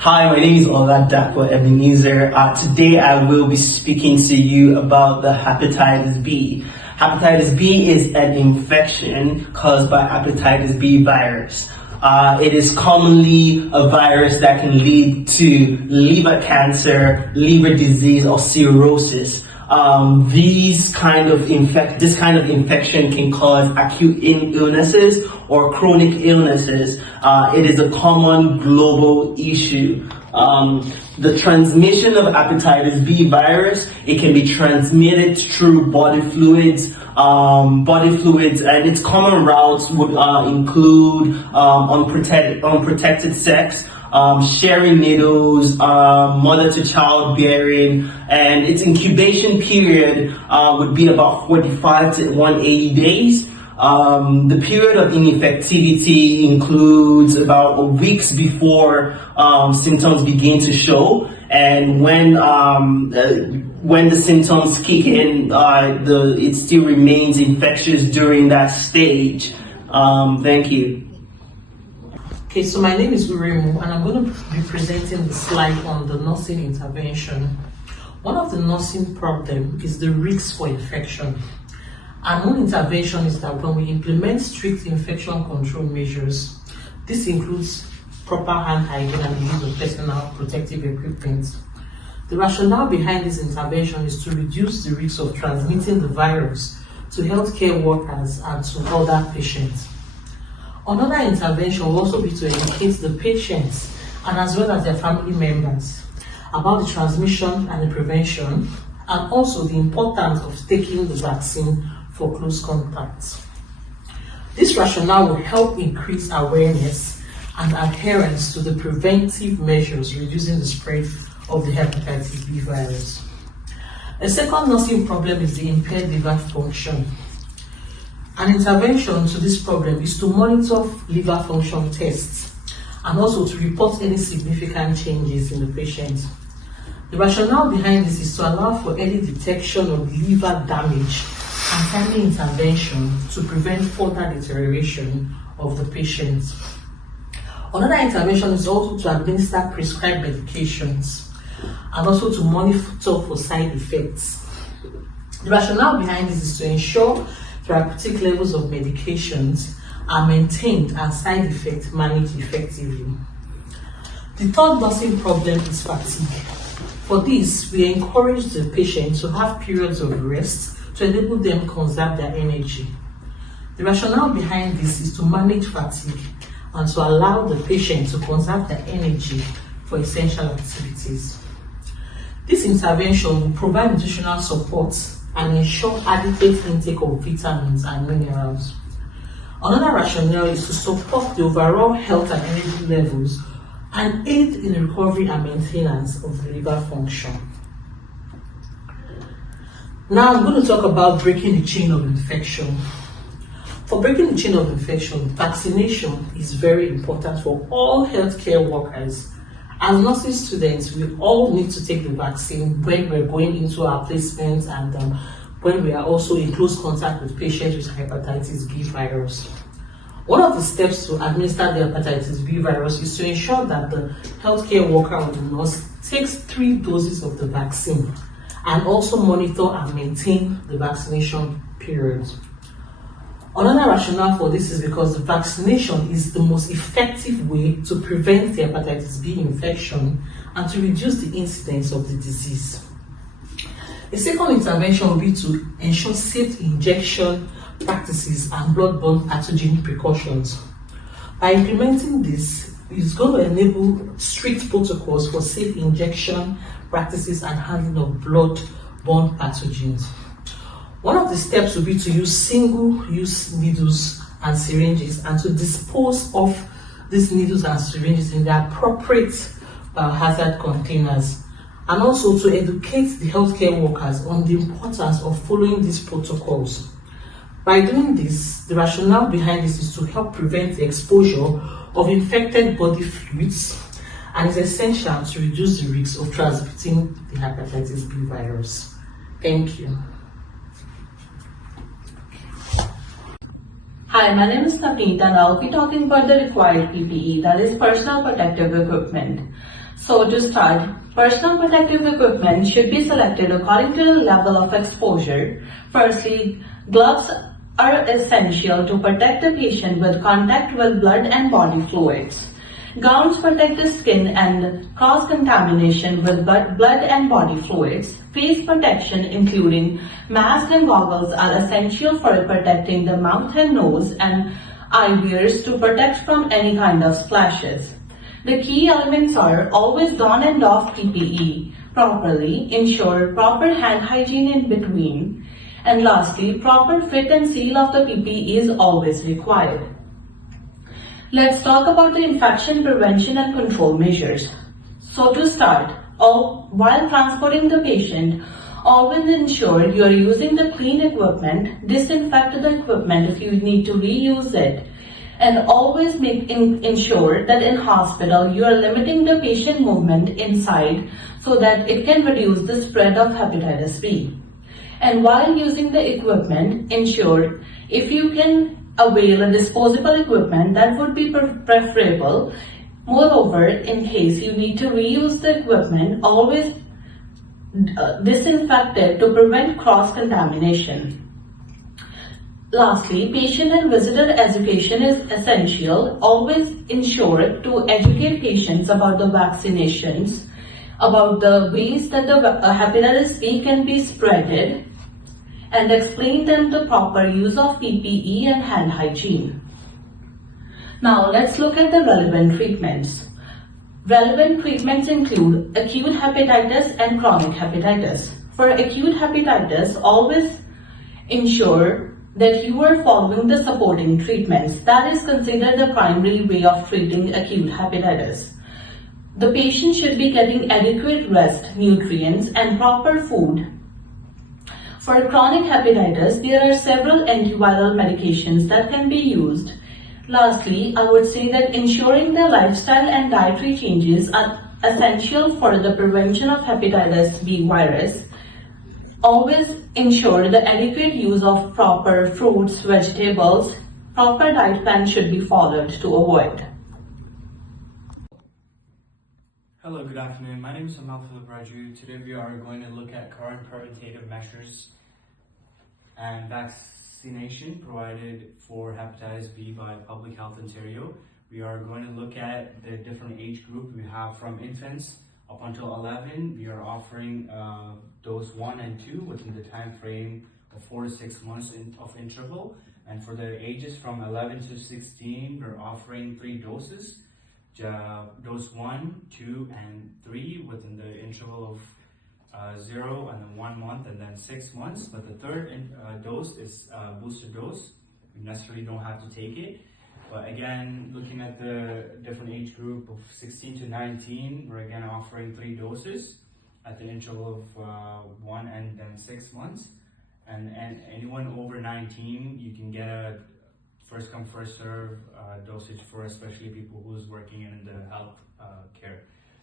Hi, my name is Oladapo Ebenezer. Today I will be speaking to you about the hepatitis B. Hepatitis B is an infection caused by hepatitis B virus. It is commonly a virus that can lead to liver cancer, liver disease, or cirrhosis. This kind of infection can cause acute illnesses or chronic illnesses. It is a common global issue. The transmission of hepatitis B virus, it can be transmitted through body fluids, and its common routes would include unprotected sex, sharing needles, mother to child bearing, and its incubation period would be about 45 to 180 days. The period of ineffectivity includes about weeks before symptoms begin to show, and when the symptoms kick in, it still remains infectious during that stage. Thank you. Okay, so my name is Uremu, and I'm going to be presenting the slide on the nursing intervention. One of the nursing problems is the risks for infection. And one intervention is that when we implement strict infection control measures, this includes proper hand hygiene and the use of personal protective equipment. The rationale behind this intervention is to reduce the risk of transmitting the virus to healthcare workers and to other patients. Another intervention will also be to educate the patients and as well as their family members about the transmission and the prevention, and also the importance of taking the vaccine for close contacts. This rationale will help increase awareness and adherence to the preventive measures reducing the spread of the hepatitis B virus. A second nursing problem is the impaired liver function. An intervention to this problem is to monitor liver function tests and also to report any significant changes in the patient. The rationale behind this is to allow for early detection of liver damage and timely intervention to prevent further deterioration of the patient. Another intervention is also to administer prescribed medications and also to monitor for side effects. The rationale behind this is to ensure therapeutic levels of medications are maintained and side effects managed effectively. The third nursing problem is fatigue. For this, we encourage the patient to have periods of rest to enable them to conserve their energy. The rationale behind this is to manage fatigue and to allow the patient to conserve their energy for essential activities. This intervention will provide nutritional support and ensure adequate intake of vitamins and minerals. Another rationale is to support the overall health and energy levels and aid in the recovery and maintenance of the liver function. Now I'm going to talk about breaking the chain of infection. For breaking the chain of infection, vaccination is very important for all healthcare workers. As nursing students, we all need to take the vaccine when we're going into our placements and when we are also in close contact with patients with hepatitis B virus. One of the steps to administer the hepatitis B virus is to ensure that the healthcare worker or the nurse takes 3 doses of the vaccine and also monitor and maintain the vaccination period. Another rationale for this is because the vaccination is the most effective way to prevent the hepatitis B infection and to reduce the incidence of the disease. A second intervention will be to ensure safe injection practices and blood-borne pathogen precautions. By implementing this, it's going to enable strict protocols for safe injection practices and handling of blood-borne pathogens. One of the steps will be to use single-use needles and syringes and to dispose of these needles and syringes in the appropriate hazard containers, and also to educate the healthcare workers on the importance of following these protocols. By doing this, the rationale behind this is to help prevent the exposure of infected body fluids and is essential to reduce the risk of transmitting the hepatitis B virus. Thank you. Hi, my name is Navneet and I'll be talking about the required PPE, that is personal protective equipment. So to start, personal protective equipment should be selected according to the level of exposure. Firstly, gloves are essential to protect the patient with contact with blood and body fluids. Gowns protect the skin and cross-contamination with blood and body fluids. Face protection, including masks and goggles, are essential for protecting the mouth and nose, and eyewears to protect from any kind of splashes. The key elements are always on and off PPE properly, ensure proper hand hygiene in between, and lastly, proper fit and seal of the PPE is always required. Let's talk about the infection prevention and control measures. So to start, while transporting the patient, always ensure you are using the clean equipment, disinfect the equipment if you need to reuse it, and always ensure that in hospital you are limiting the patient movement inside so that it can reduce the spread of hepatitis B. And while using the equipment, ensure if you can avail a disposable equipment, that would be preferable. Moreover, in case you need to reuse the equipment, always disinfect it to prevent cross-contamination. Lastly, patient and visitor education is essential. Always ensure to educate patients about the vaccinations, about the ways that the hepatitis B can be spreaded, and explain them the proper use of PPE and hand hygiene. Now let's look at the relevant treatments. Relevant treatments include acute hepatitis and chronic hepatitis. For acute hepatitis, always ensure that you are following the supporting treatments. That is considered the primary way of treating acute hepatitis. The patient should be getting adequate rest, nutrients, and proper food. For chronic hepatitis, there are several antiviral medications that can be used. Lastly, I would say that ensuring the lifestyle and dietary changes are essential for the prevention of hepatitis B virus. Always ensure the adequate use of proper fruits, vegetables. Proper diet plan should be followed to avoid. Hello, good afternoon. My name is Amal Raju. Today we are going to look at current preventative measures and vaccination provided for hepatitis B by Public Health Ontario. We are going to look at the different age group we have from infants up until 11. We are offering dose 1 and 2 within the time frame of 4 to 6 months of interval. And for the ages from 11 to 16, we're offering 3 doses. Dose 1, 2, and 3 within the interval of 0 and then 1 month and then 6 months. But the third dose is a booster dose. You necessarily don't have to take it. But again, looking at the different age group of 16 to 19, we're again offering 3 doses at the interval of 1 and then 6 months. And anyone over 19, you can get a first come, first serve dosage for especially people who's working in the health care.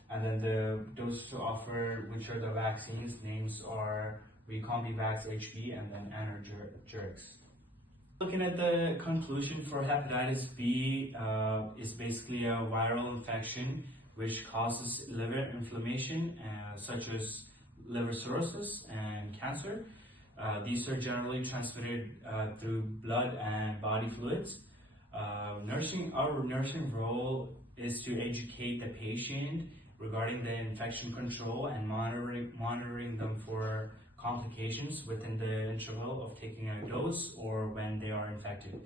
And then the doses to offer, which are the vaccines, names are Recombivax HB and then Energerix. Looking at the conclusion for hepatitis B is basically a viral infection which causes liver inflammation such as liver cirrhosis and cancer. These are generally transmitted through blood and body fluids. Our nursing role is to educate the patient regarding the infection control and monitoring them for complications within the interval of taking a dose or when they are infected.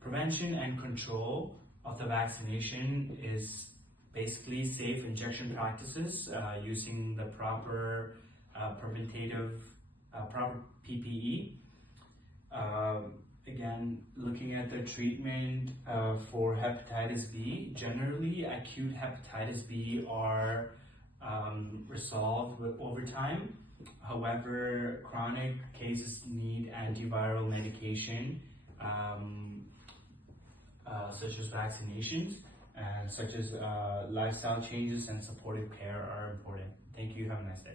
Prevention and control of the vaccination is basically safe injection practices using the proper proper PPE. Again, looking at the treatment for hepatitis B, generally acute hepatitis B are resolved over time. However, chronic cases need antiviral medication such as vaccinations and such as lifestyle changes and supportive care are important. Thank you. Have a nice day.